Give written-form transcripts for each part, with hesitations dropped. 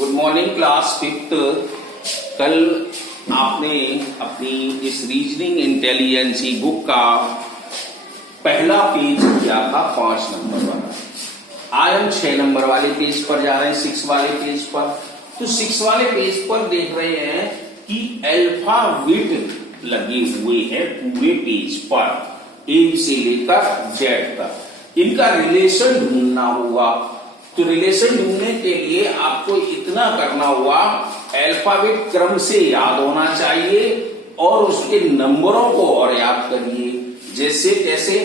Good morning class fifth. कल आपने अपनी इस रीजनिंग इंटेलिजेंसी बुक का पहला पेज किया था 5 नंबर वाला। आज हम 6 नंबर वाले पेज पर जा रहे हैं, 6 वाले पेज पर। तो 6 वाले पेज पर देख रहे हैं कि अल्फाबेट लगे हुए हैं पूरे पेज पर, ए से लेकर जेड तक। इनका रिलेशन ढूंढना होगा। तो रिलेशन ढूंढने के लिए आपको इतना करना होगा, अल्फाबेट क्रम से याद होना चाहिए और उसके नंबरों को और याद करिए। जैसे कैसे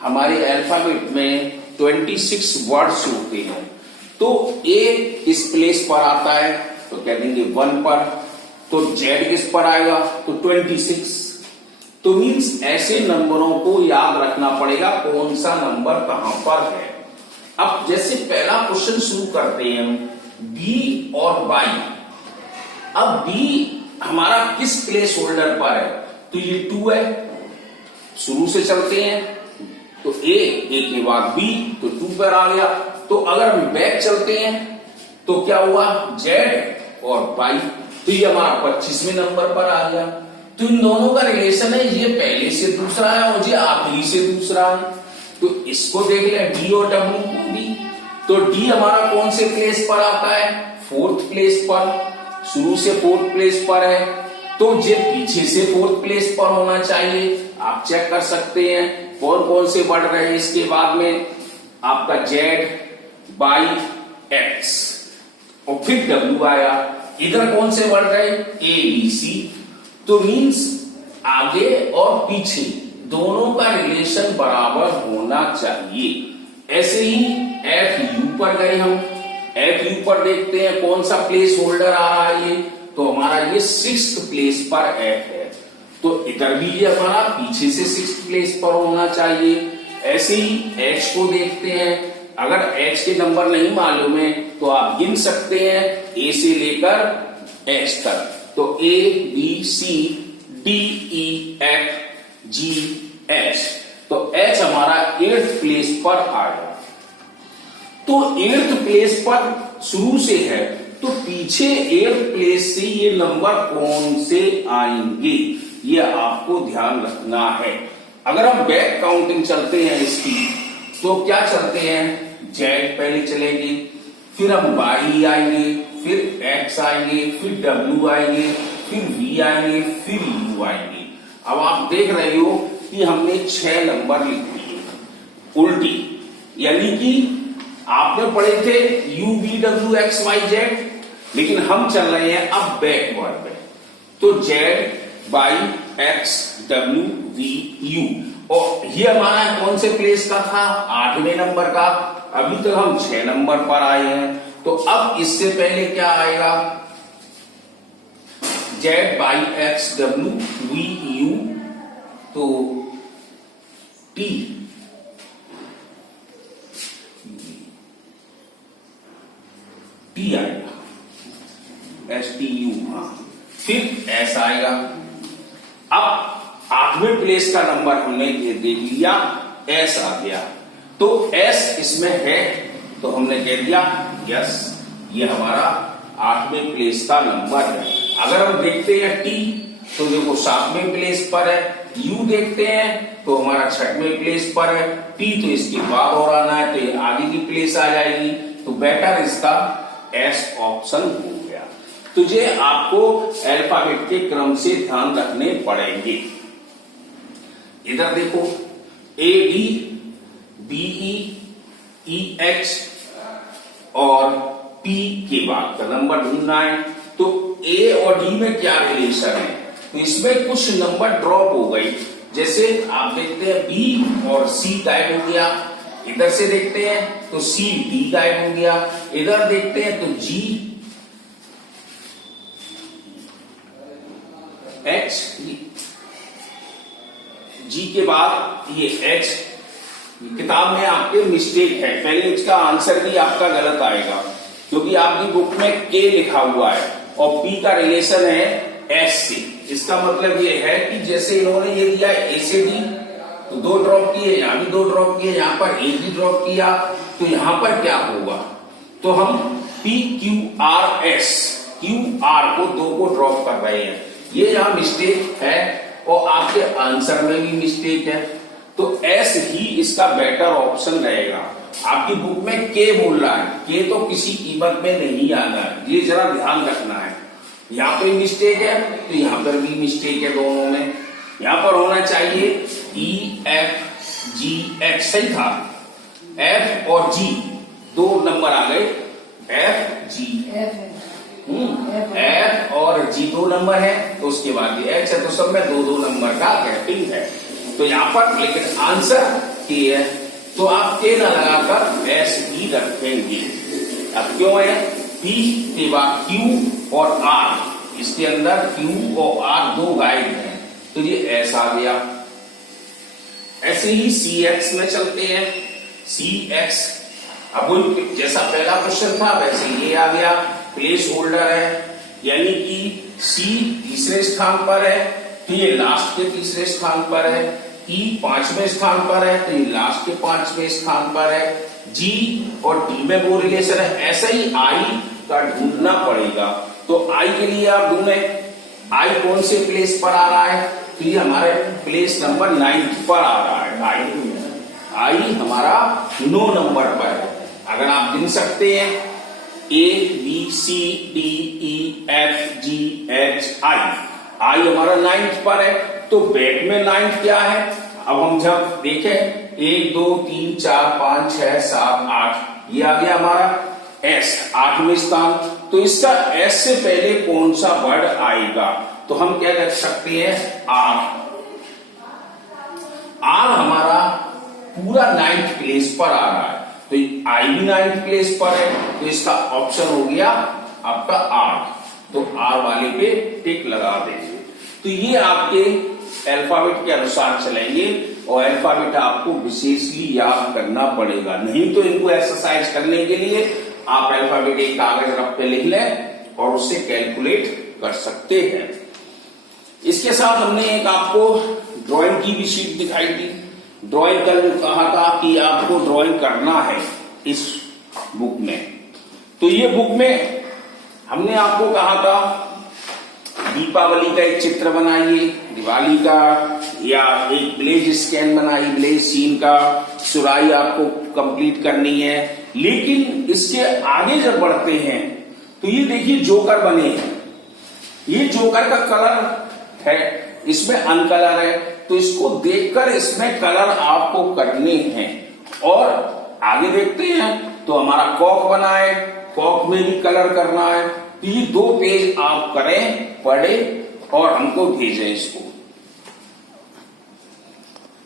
हमारे अल्फाबेट में 26 वर्ड्स होते हैं, तो ए किस प्लेस पर आता है तो कह देंगे 1 पर। तो जेड किस पर आएगा तो 26। तो मीन्स ऐसे नंबरों को याद रखना पड़ेगा कौन सा नंबर कहां पर है। अब जैसे पहला क्वेश्चन शुरू करते हैं हम, बी और वाई। अब बी हमारा किस प्लेस होल्डर पर है तो ये 2 है। शुरू से चलते हैं तो ए के बाद बी तो 2 पर आ गया। तो अगर हम बैक चलते हैं तो क्या हुआ, जेड और वाई, तो ये हमारा 25वें नंबर पर आ गया। तो इन दोनों का रिलेशन है, ये पहले से दूसरा है और ये आखिरी से दूसरा है। तो इसको देख लें, डी और डब्ल्यू को भी। तो डी हमारा कौन से प्लेस पर आता है, 4th प्लेस पर। शुरू से 4th प्लेस पर है, तो ये पीछे से 4th प्लेस पर होना चाहिए। आप चेक कर सकते हैं कौन कौन से बढ़ रहे हैं इसके बाद में, आपका जेड, वाई, एक्स और फिर डब्ल्यू आया। इधर कौन से बढ़ रहे हैं, ए बी सी। तो मीन्स आगे और पीछे दोनों का रिलेशन बराबर होना चाहिए। ऐसे ही एफ यू पर गए हम, एफ यू पर देखते हैं कौन सा प्लेस होल्डर आ रहा है ये, तो हमारा ये 6th प्लेस पर एफ है। तो इधर भी ये हमारा पीछे से 6th प्लेस पर होना चाहिए। ऐसे ही एच को देखते हैं, अगर एच के नंबर नहीं मालूम है तो आप गिन सकते हैं ए से लेकर एच तक। तो a b c d e f g h, तो एच हमारा 8th प्लेस पर आएगा। तो 8th प्लेस पर शुरू से है, तो पीछे 8th प्लेस से ये नंबर कौन से आएंगे ये आपको ध्यान रखना है। अगर हम बैक काउंटिंग चलते हैं इसकी, तो क्या चलते हैं, जेड पहले चलेंगे, फिर हम वाई आएंगे, फिर एक्स आएंगे, फिर डब्ल्यू आएंगे, फिर वी आएंगे, फिर यू आएंगे। अब आप देख रहे हो कि हमने 6 नंबर लिख दिए उल्टी, यानी कि आपने पढ़े थे यू वी डब्ल्यू एक्स वाई जेड, लेकिन हम चल रहे हैं अब बैकवर्ड में। तो जेड वाई एक्स डब्ल्यू वी यू, और ये हमारा कौन से प्लेस का था, 8वें नंबर का। अभी तक हम 6 नंबर पर आए हैं। तो अब इससे पहले क्या आएगा, जेड वाई एक्स डब्ल्यू वी यू, तो टी टी आएगा, एस टी यू, हाँ, फिर एस आएगा। अब 8वें प्लेस का नंबर हमने ये देख लिया, एस आ गया। तो एस इसमें है तो हमने कह दिया यस, ये हमारा 8वें प्लेस का नंबर है। अगर हम देखते हैं टी तो देखो 7वें प्लेस पर है, यू देखते हैं तो हमारा 6वें प्लेस पर है, टी तो इसके बाद और आना है तो ये आगे की प्लेस आ जाएगी। तो बेटर इसका एस ऑप्शन हो गया। तो ये आपको अल्फाबेट के क्रम से ध्यान रखने पड़ेंगे। इधर देखो a d b e h और पी के बाद का नंबर ढूंढना है। तो ए और डी में क्या रिलेशन है, तो इसमें कुछ नंबर ड्रॉप हो गई। जैसे आप देखते हैं बी और सी गायब हो गया, इधर से देखते हैं तो सी डी गायब हो गया, इधर देखते हैं तो जी एच, जी के बाद ये एच। किताब में आपके मिस्टेक है, पहले इसका आंसर भी आपका गलत आएगा क्योंकि आपकी बुक में के लिखा हुआ है और पी का रिलेशन है एस से। इसका मतलब ये है कि जैसे इन्होंने ये दिया ए से डी, तो 2 ड्रॉप किए, यहां भी 2 ड्रॉप किए, यहां पर ए भी ड्रॉप किया, तो यहां पर क्या होगा, तो हम PQRS, QR को 2 को ड्रॉप कर रहे हैं, ये यहाँ मिस्टेक है और आपके आंसर में भी मिस्टेक है, तो S ही इसका बेटर ऑप्शन रहेगा। आपकी बुक में K बोल रहा है, K तो किसी कीमत में नहीं आना है, ये जरा ध्यान रखना है। यहाँ पे मिस्टेक है तो यहाँ पर भी मिस्टेक है, दोनों में। यहाँ पर होना चाहिए EFGH, सही था, F और G 2 नंबर आ गए, FG, F और G 2 नंबर है, तो उसके बाद H है, तो सब में 2-2 नंबर का गैपिंग है। तो यहाँ पर लेकिन आंसर K है, तो आप K ना लगाकर S ही रखेंगे। अब क्यों है, P के बाद Q और R, इसके अंदर Q और R 2 गायब हैं, तो ये S आ गया। ऐसे ही CX में चलते हैं, CX, अब जैसा पहला क्वेश्चन था वैसे ये आ गया, प्लेस होल्डर है, यानी कि C तीसरे स्थान पर है, तो ये लास्ट के तीसरे स्थान पर है, E 5वें स्थान पर है, तो ये लास्ट के 5वें स्थान पर है, G और D में वो रिलेशन है, ऐसा ही I का ढूंढना पड़ेगा। तो I के लिए आप ढूंढें, I कौन से प्लेस पर आ रहा है, तो ये हमारे प्लेस नंबर 9 पर आ रहा है, I हमारा 9 नंबर पर है। अगर आप गिन सकते हैं A B C D E F G H I हमारा 9 पर है, तो बैक में 9 क्या है, अब हम जब देखें 1 2 3 4 5 6 7 8, ये आ गया हमारा S 8वें स्थान, तो इसका S से पहले कौन सा वर्ड आएगा, तो हम क्या कर सकते हैं, R हमारा पूरा 9th प्लेस पर आ रहा है, तो I भी 9th प्लेस पर है, तो इसका ऑप्शन हो गया आपका R, तो R वाले पे टिक लगा देंगे। तो ये आपके अल्फाबेट के अनुसार चलेंगे और अल्फाबेट आपको विशेषली याद करना पड़ेगा, नहीं तो इनको एक्सरसाइज करने के लिए आप अल्फाबेट एक कागज रख पे लिख लें और उससे कैलकुलेट कर सकते हैं। इसके साथ हमने एक आपको ड्राइंग की भी शीट दिखाई थी। ड्राइंग कल कहा था कि आपको ड्राइंग करना है इस बुक में, तो ये बुक में हमने आपको कहा था दीपावली का एक चित्र बनाइए, दिवाली का, या एक विलेज स्कैन बनाइए, विलेज सीन का सुराई आपको कंप्लीट करनी है। लेकिन इसके आगे जब बढ़ते हैं तो ये देखिए जोकर बने हैं, ये जोकर का कलर है, इसमें अनकलर है, तो इसको देखकर इसमें कलर आपको करने हैं। और आगे देखते हैं तो हमारा कॉक बना है, कॉक में भी कलर करना है, तो ये 2 पेज आप करें, पढ़े और हमको भेजें इसको।